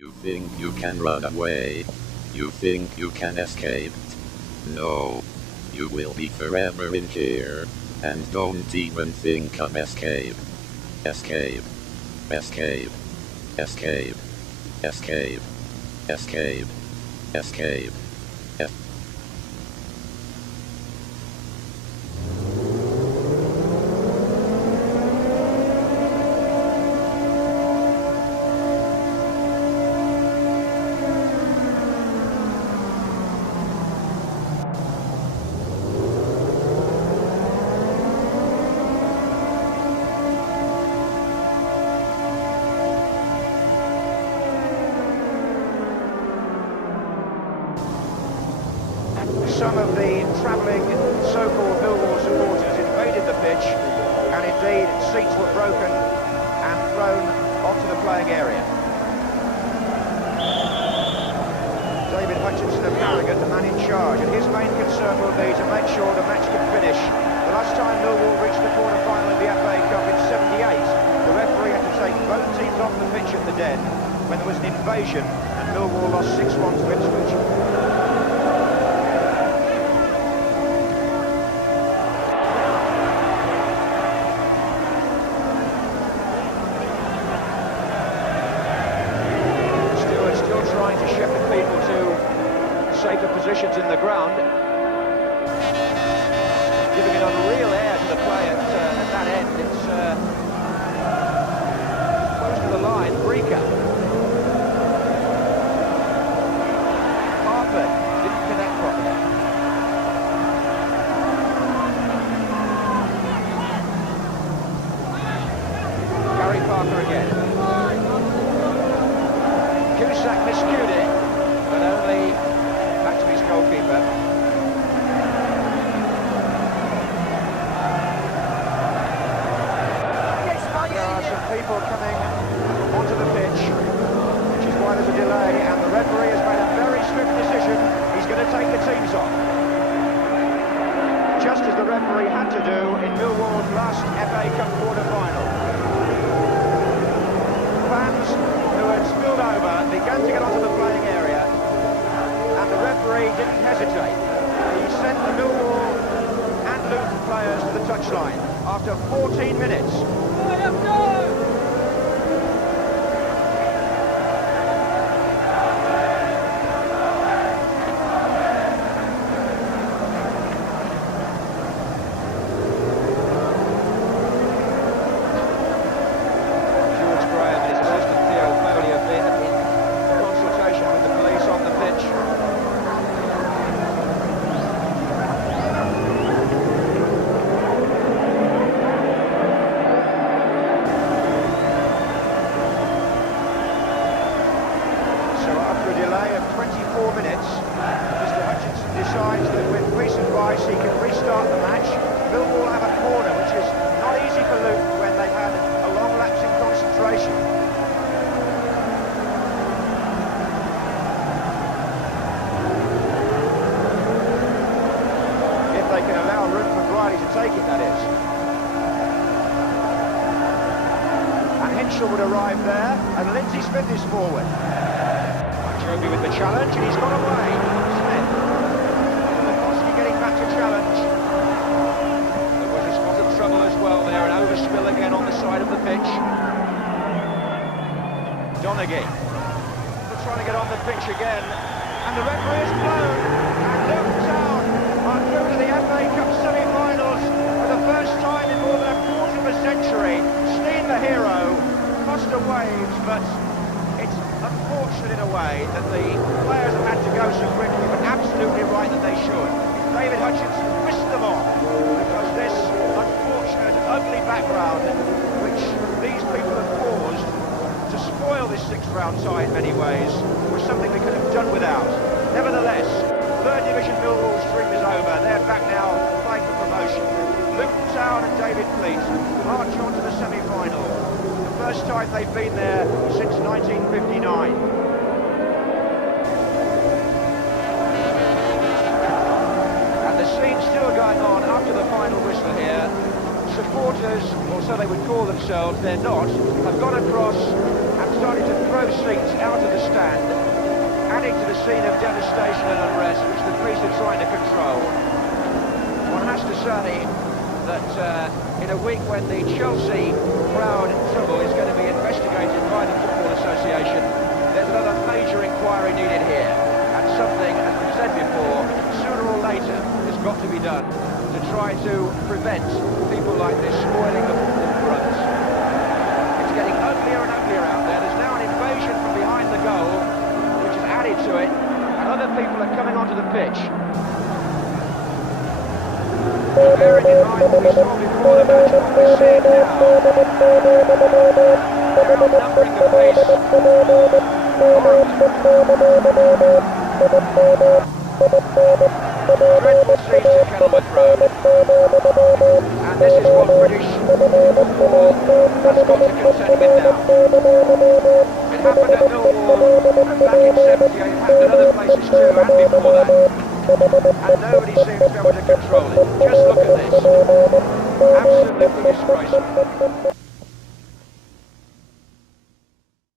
You think you can run away? You think you can escape? No. You will be forever in here. And don't even think of escape. Escape. Escape. Escape. Escape. Escape. Escape. Some of the travelling so-called Millwall supporters invaded the pitch, and indeed seats were broken and thrown onto the playing area. David Hutchinson of Harrogate, the man in charge, and his main concern will be to make sure the match can finish. The last time Millwall reached the quarter-final of the FA Cup in '78, the referee had to take both teams off the pitch at the Den when there was an invasion and Millwall lost 6-1 to Ipswich. Safer positions in the ground, giving an unreal air to the play at that end. It's close to the line. Erika. Harper didn't connect properly. Gary Parker again. Cusack miscued it, but only back to his goalkeeper. There are some people coming onto the pitch, which is why there's a delay, and the referee has made a very swift decision. He's going to take the teams off. Just as the referee had to do in Millwall's last FA Cup quarter-final. Fans who had spilled over began to get onto the playing area, and the referee didn't hesitate. He sent the Millwall and Luton players to the touchline after 14 minutes. Delay of 24 minutes. Mr. Hutchinson decides that with police advice he can restart the match. Millwall have a corner, which is not easy for Luton when they've had a long lapse in concentration. If they can allow room for Briley to take it, that is. And Hinchell would arrive there, and Lindsay Smith is forward. With the challenge, and he's got away. Smith. Lewandowski getting back to challenge. There was a spot of trouble as well there, an overspill again on the side of the pitch. Donaghy. They're trying to get on the pitch again, and the referee has blown, and Luton Town are through to the FA Cup semi-finals for the first time in more than a quarter of a century. Steen, the hero, Costa waves, but it's unfortunate in a way that the players have had to go so quickly, but absolutely right that they should. David Hutchinson whisked them off because this unfortunate, ugly background which these people have caused to spoil this sixth-round tie in many ways was something we could have done without. Nevertheless, third division Millwall's dream is over. They're back now playing for promotion. Luton Town and David Pleat march on to the semi-final. First time they've been there since 1959. And the scene's still going on after the final whistle here. Supporters, or so they would call themselves, they're not, have gone across and started to throw seats out of the stadium. scene of devastation and unrest which the police are trying to control. One has to say that in a week when the Chelsea crowd trouble is going to be investigated by the Football Association, there's another major inquiry needed here, and something, as we've said before, sooner or later has got to be done to try to prevent people like this spoiling the football for others. It's getting uglier and uglier out there. There's now an invasion from behind the goal, which has added to it, and other people are coming onto the pitch. Bearing in mind what we saw before the match and what we're seeing now, they're outnumbering the police. Dreadful scenes at Kenilworth Road, and this is what British football has got to contend with now. It happened at Millwall back in '78, it happened at other places too, and before that. And nobody seems to be able to control it. Just look at this. Absolutely disgraceful.